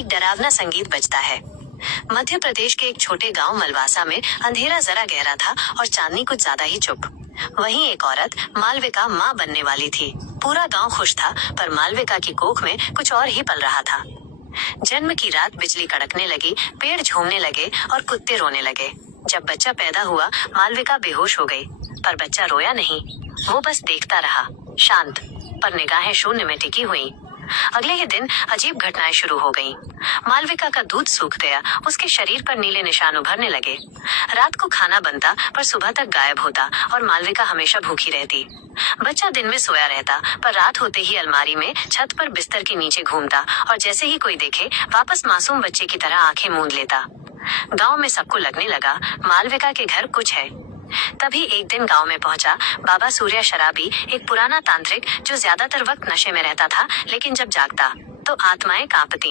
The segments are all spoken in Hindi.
एक डरावना संगीत बजता है। मध्य प्रदेश के एक छोटे गांव मलवासा में अंधेरा जरा गहरा था और चांदनी कुछ ज्यादा ही चुप। वहीं एक औरत मालविका माँ बनने वाली थी। पूरा गांव खुश था, पर मालविका की कोख में कुछ और ही पल रहा था। जन्म की रात बिजली कड़कने लगी, पेड़ झूमने लगे और कुत्ते रोने लगे। जब बच्चा पैदा हुआ, मालविका बेहोश हो गई, पर बच्चा रोया नहीं। वो बस देखता रहा, शांत, पर निगाहें शून्य में टिकी हुई। अगले ही दिन अजीब घटनाएं शुरू हो गईं। मालविका का दूध सूख गया, उसके शरीर पर नीले निशान उभरने लगे। रात को खाना बनता, पर सुबह तक गायब होता और मालविका हमेशा भूखी रहती। बच्चा दिन में सोया रहता, पर रात होते ही अलमारी में, छत पर बिस्तर के नीचे घूमता और जैसे ही कोई देखे, वापस मासूम बच्चे की तरह आंखें मूंद लेता। गांव में सबको लगने लगा, मालविका के घर कुछ है। तभी एक दिन गांव में पहुंचा बाबा सूर्या शराबी, एक पुराना तांत्रिक जो ज्यादातर वक्त नशे में रहता था, लेकिन जब जागता तो आत्माएं कांपती।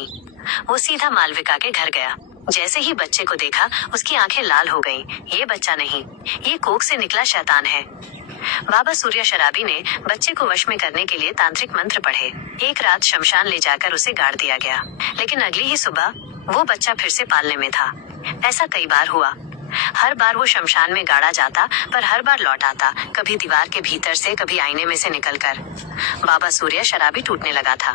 वो सीधा मालविका के घर गया। जैसे ही बच्चे को देखा, उसकी आंखें लाल हो गईं। ये बच्चा नहीं, ये कोख से निकला शैतान है। बाबा सूर्या शराबी ने बच्चे को वश में करने के लिए तांत्रिक मंत्र पढ़े। एक रात शमशान ले जाकर उसे गाड़ दिया गया, लेकिन अगली ही सुबह वो बच्चा फिर से पालने में था। ऐसा कई बार हुआ। हर बार वो शमशान में गाड़ा जाता, पर हर बार लौट आता, कभी दीवार के भीतर से, कभी आईने में से निकलकर। बाबा सूर्या शराबी टूटने लगा था,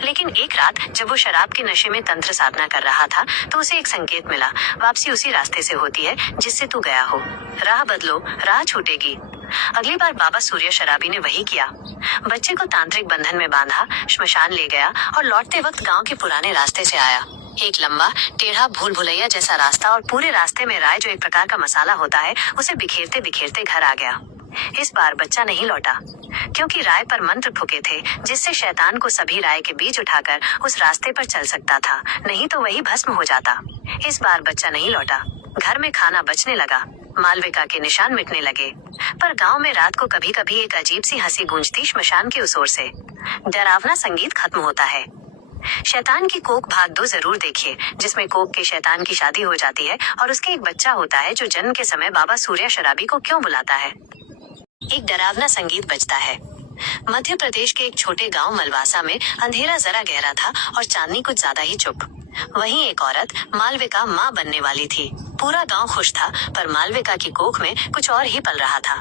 लेकिन एक रात जब वो शराब के नशे में तंत्र साधना कर रहा था, तो उसे एक संकेत मिला, वापसी उसी रास्ते से होती है जिससे तू गया हो। राह बदलो, राह छूटेगी। अगली बार बाबा सूर्या शराबी ने वही किया। बच्चे को तांत्रिक बंधन में बांधा, श्मशान ले गया और लौटते वक्त गांव के पुराने रास्ते से आया। एक लंबा टेढ़ा भूल भुलैया जैसा रास्ता, और पूरे रास्ते में राय, जो एक प्रकार का मसाला होता है, उसे बिखेरते बिखेरते घर आ गया। इस बार बच्चा नहीं लौटा, क्योंकि राय पर मंत्र फूके थे, जिससे शैतान को सभी राय के बीज उठाकर उस रास्ते पर चल सकता था, नहीं तो वही भस्म हो जाता। इस बार बच्चा नहीं लौटा। घर में खाना बचने लगा, मालविका के निशान मिटने लगे, पर गांव में रात को कभी कभी एक अजीब सी हंसी गूंजती श्मशान के उस ओर से। डरावना संगीत खत्म होता है। शैतान की कोक भाग 2 जरूर देखिए, जिसमें कोक के शैतान की शादी हो जाती है और उसके एक बच्चा होता है जो जन्म के समय बाबा सूर्या शराबी को क्यों बुलाता है। एक डरावना संगीत बजता है। मध्य प्रदेश के एक छोटे गांव मलवासा में अंधेरा जरा गहरा था और चांदनी कुछ ज्यादा ही चुप। वहीं एक औरत मालविका माँ बनने वाली थी। पूरा गांव खुश था, पर मालविका की कोख में कुछ और ही पल रहा था।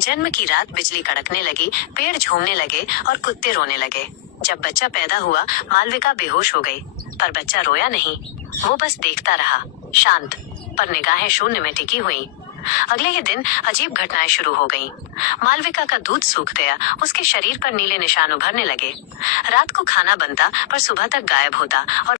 जन्म की रात बिजली कड़कने लगी, पेड़ झूमने लगे और कुत्ते रोने लगे। जब बच्चा पैदा हुआ, मालविका बेहोश हो गई, पर बच्चा रोया नहीं। वो बस देखता रहा, शांत, पर निगाहें शून्य में टिकी हुई। अगले ही दिन अजीब घटनाएं शुरू हो गईं। मालविका का दूध सूख गया, उसके शरीर पर नीले निशान उभरने लगे। रात को खाना बनता, पर सुबह तक गायब होता और